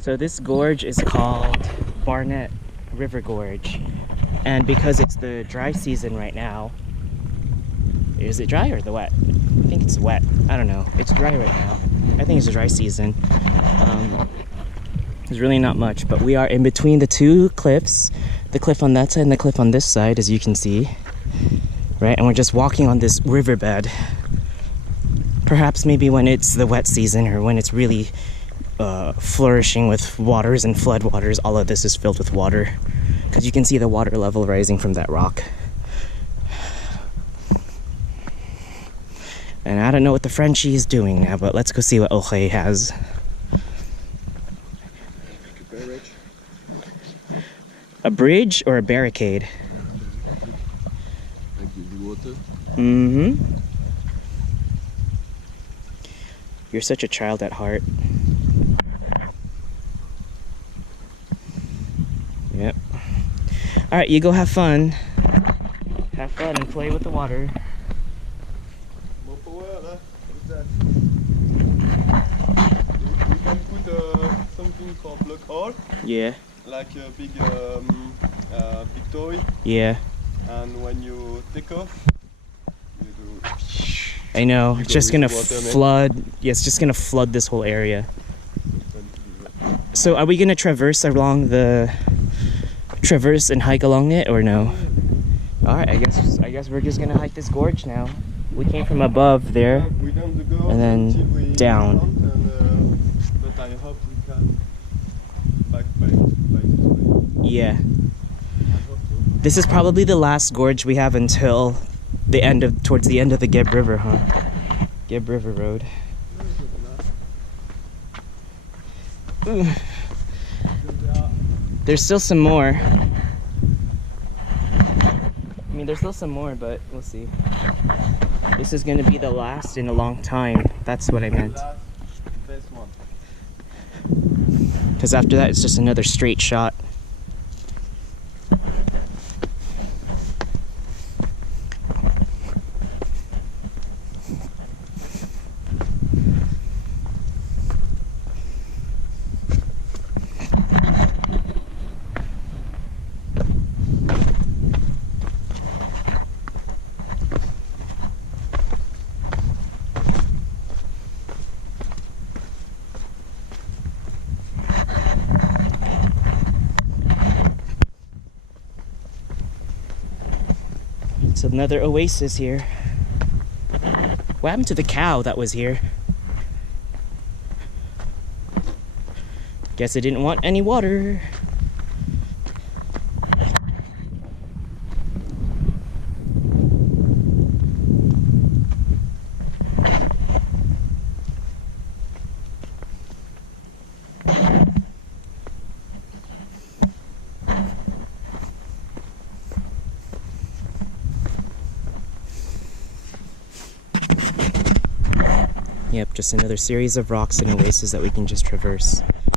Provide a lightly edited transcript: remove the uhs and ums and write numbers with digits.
So this gorge is called Barnett River Gorge, and because it's the dry season right now, is it dry or the wet? I think it's wet. I don't know. It's dry right now. I think it's a dry season. There's really not much, but we are in between the two cliffs, the cliff on that side and the cliff on this side, as you can see, right? And we're just walking on this riverbed. Perhaps maybe when it's the wet season or when it's really flourishing with waters and flood waters, all of this is filled with water, because you can see the water level rising from that rock. And I don't know what the Frenchie is doing now, but let's go see what Gorge has. A bridge or a barricade? Mm-hmm. You're such a child at heart. Yep. Alright, you go have fun. Have fun and play with the water. We can put something for block hole. Yeah. Like a big toy. Yeah. And when you take off, you do. I know. It's just gonna flood. Yeah, it's just gonna flood this whole area. So, are we gonna traverse and hike along it, or no? All right. I guess we're just gonna hike this gorge now. We came from above there, and then down. But I hope we can back by this way. Yeah. This is probably the last gorge we have until towards the end of the Geb River, huh? Geb River Road. Ooh. There's still some more. I mean, there's still some more, but we'll see. This is gonna be the last in a long time. That's what I meant. Best one. Because after that, it's just another straight shot. It's another oasis here. What happened to the cow that was here? Guess it didn't want any water. Yep, just another series of rocks and oases that we can just traverse.